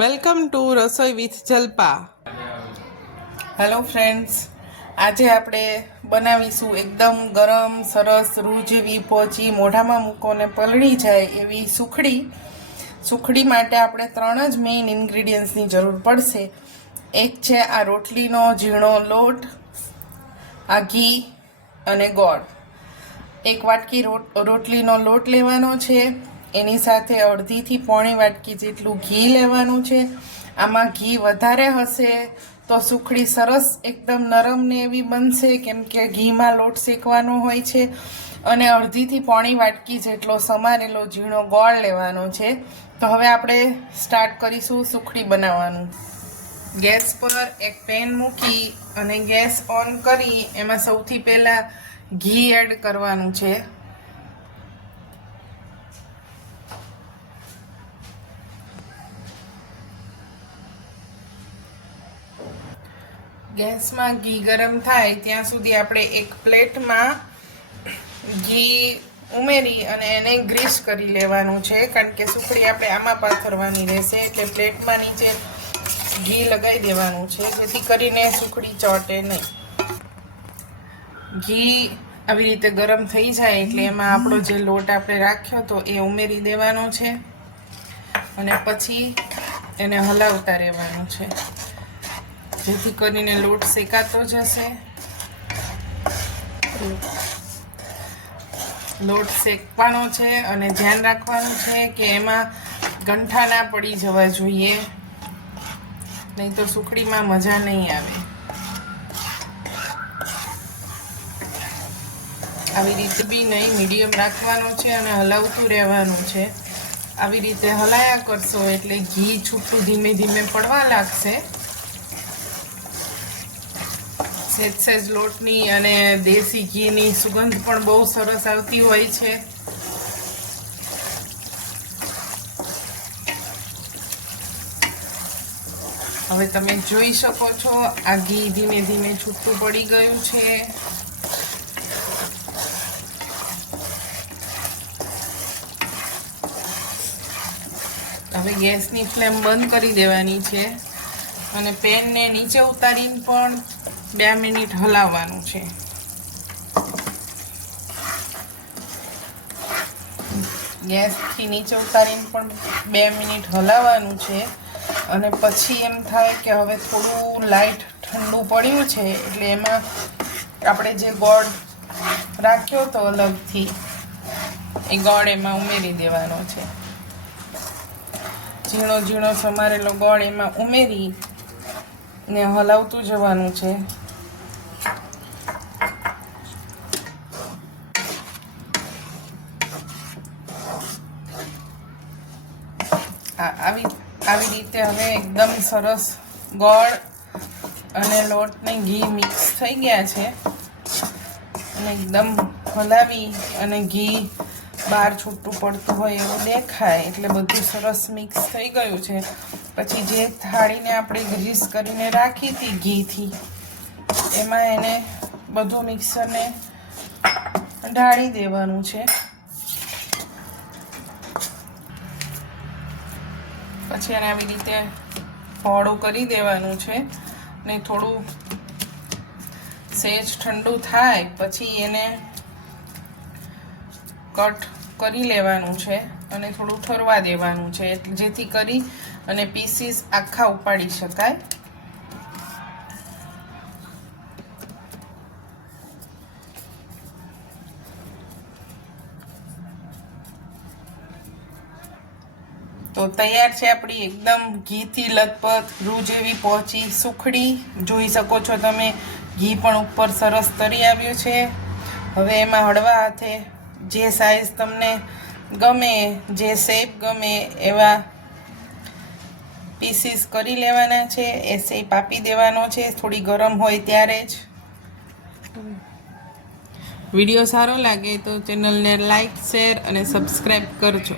Welcome to Rasoi with Jalpa. Hello friends આજે આપણે બનાવીશું એકદમ ગરમ, સરસ, રૂ પહોંચી મોઢામાં મૂકોને પલળી જાય એવી સુખડી. સુખડી માટે આપણે ત્રણ જ મેઇન ઇન્ગ્રીડિયન્ટ્સની જરૂર પડશે. એક છે આ રોટલીનો ઝીણો લોટ, આ ઘી અને ગોળ. એક વાટકી રોટ, રોટલીનો લોટ લેવાનો છે. એની સાથે અડધીથી પોણી વાટકી જેટલું ઘી લેવાનું છે. આમાં ઘી વધારે હશે તો સુખડી સરસ એકદમ નરમ ને એવી બનશે, કેમ કે ઘીમાં લોટ શેકવાનો હોય છે. અને અડધીથી પોણી વાટકી જેટલો સમારેલો ઝીણો ગોળ લેવાનો છે. તો હવે આપણે સ્ટાર્ટ કરીશું સુખડી બનાવવાનું. ગેસ પર એક પેન મૂકી અને ગેસ ઓન કરી એમાં સૌથી પહેલાં ઘી એડ કરવાનું છે. ગેસમાં ઘી ગરમ થાય ત્યાં સુધી આપણે એક પ્લેટમાં ઘી ઉમેરી અને એને ગ્રીસ કરી લેવાનું છે. કારણ કે સુખડી આપણે આમાં પાથરવાની રહેશે એટલે પ્લેટમાં નીચે ઘી લગાવી દેવાનું છે. જેથી કરીને સુખડી ચોટે નહીં. ઘી આવી રીતે ગરમ થઈ જાય એટલે એમાં આપણો જે લોટ આપણે રાખ્યો હતો એ ઉમેરી દેવાનો છે. અને પછી એને હલાવતા રહેવાનું છે. જેથી કરીને લોટ શેકાતો જશે. લોટ શેકવાનો છે અને ધ્યાન રાખવાનું છે કે એમાં ગંઠા ના પડી જવા જોઈએ. નહીં તો સુખડીમાં મજા નહીં આવે. આવી રીતે બી નહીં, મીડિયમ રાખવાનો છે અને હલાવતું રહેવાનું છે. આવી રીતે હલાયા કરશો એટલે ઘી છૂટું ધીમે ધીમે પડવા લાગશે. સહેજ સહેજ લોટની અને દેશી ઘીની સુગંધ પણ બહુ સરસ આવતી હોય છે. હવે તમે જોઈ શકો છો, આ ઘી ધીમે ધીમે છૂટું પડી ગયું છે. હવે ગેસની ફ્લેમ બંધ કરી દેવાની છે. અને પેનને નીચે ઉતારીને પણ બે મિનિટ હલાવવાનું છે. ગેસથી નીચે ઉતારીને પણ બે મિનિટ હલાવવાનું છે. અને પછી એમ થાય કે હવે થોડું લાઈટ ઠંડુ પડ્યું છે, એટલે એમાં આપણે જે ગોળ રાખ્યો તો અલગથી, એ ગોળ એમાં ઉમેરી દેવાનો છે. ઝીણો ઝીણો સમારેલો ગોળ એમાં ઉમેરી ને હલાવતું જવાનું છે. આવી રીતે હવે એકદમ સરસ ગોળ અને લોટ ને ઘી મિક્સ થઈ ગયા છે. અને એકદમ હલાવી અને ઘી બહાર છૂટું પડતું હોય એવું દેખાય એટલે બધું સરસ મિક્સ થઈ ગયું છે. પછી જે થાળીને આપણે ગ્રીસ કરીને રાખી હતી ઘીથી, એમાં એને બધું મિક્સરને ઢાળી દેવાનું છે. પછી એને આવી રીતે પહોળું કરી દેવાનું છે ને થોડું સેજ ઠંડુ થાય પછી એને કટ કરી લેવાનું છે અને થોડું ઠરવા દેવાનું છે. જેથી કરી અને પીસીસ આખા ઉપાડી શકાય. તો તૈયાર છે આપણી એકદમ ઘીથી લથપથ રૂ જેવી પહોંચી સુખડી. જોઈ શકો છો તમે, ઘી પણ ઉપર સરસ તરી આવ્યું છે. હવે એમાં હળવા હાથે જે સાઈઝ તમને ગમે, જે શેપ ગમે એવા પીસીસ કરી લેવાના છે, એ શેપ આપી દેવાનો છે, થોડી ગરમ હોય ત્યારે જ. વીડિયો સારો લાગે તો ચેનલને લાઈક શેર અને સબસ્ક્રાઈબ કરજો.